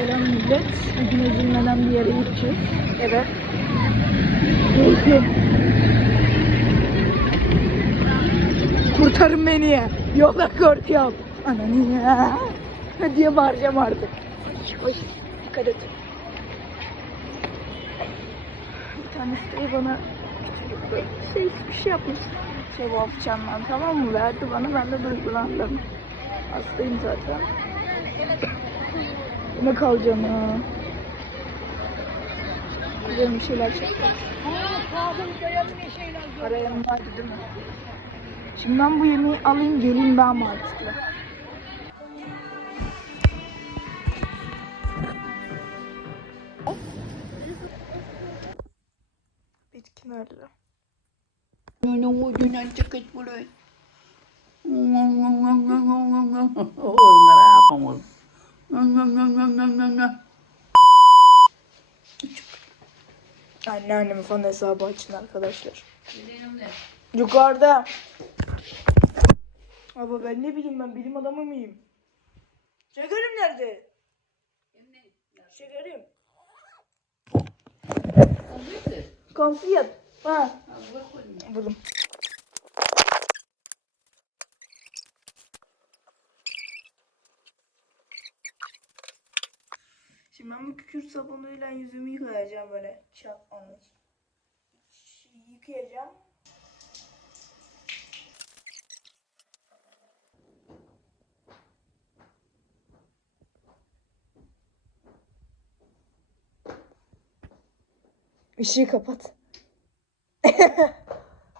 Selam millet. Bugün üzülmeden bir yere gideceğiz. Evet. Kurtarın beni. Yolda korkuyorum. Ananı ya. diye bağıracağım artık. Oy, dikkat et. Bir tanesi de bana şey, bir şey yapmış. Şey Wolfcan'dan tamam mı? Verdi bana ben de duygulandım. Hastayım zaten. Ne kalacağım ya? Güzel bir şeyler çektim. Para yanımdaydı değil mi? Şimdi ben bu yemeği alayım geleyim ben mantıklı. Bitki nerede? Anneannemin falan hesabı açın arkadaşlar. Yukarıda. Ama ben ne bileyim ben bilim adamı mıyım? Şekerim nerede? Şekerim. Konfiyat. Ha. Buldum. Şimdi ben bu kükürt sabunuyla yüzümü yıkayacağım böyle çarpmamış. Yıkayacağım. Işığı kapat.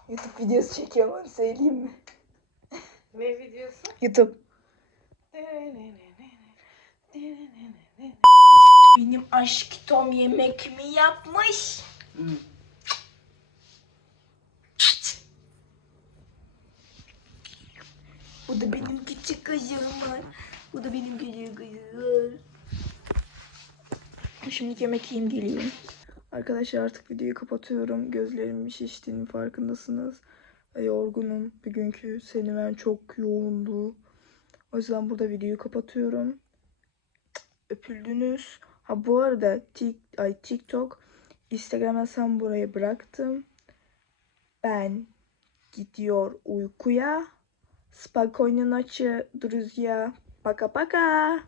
YouTube videosu çekiyorum onu söyleyeyim mi? Ne videosu? YouTube. Benim aşk Tom yemek mi yapmış? Bu da benim küçük kızım var. Bu da benim küçük kızım. Şimdi yemek yiyeyim geliyorum. Arkadaşlar artık videoyu kapatıyorum. Gözlerimin şiştiğinin farkındasınız. Yorgunum. Bugünkü serüven çok yoğundu. O yüzden burada videoyu kapatıyorum. Öpüldünüz. Ha bu arada tik, ay TikTok, Instagram hesabımı buraya bıraktım. Ben gidiyor uykuya. Spokojnej nocy, друзья. Пока-пока.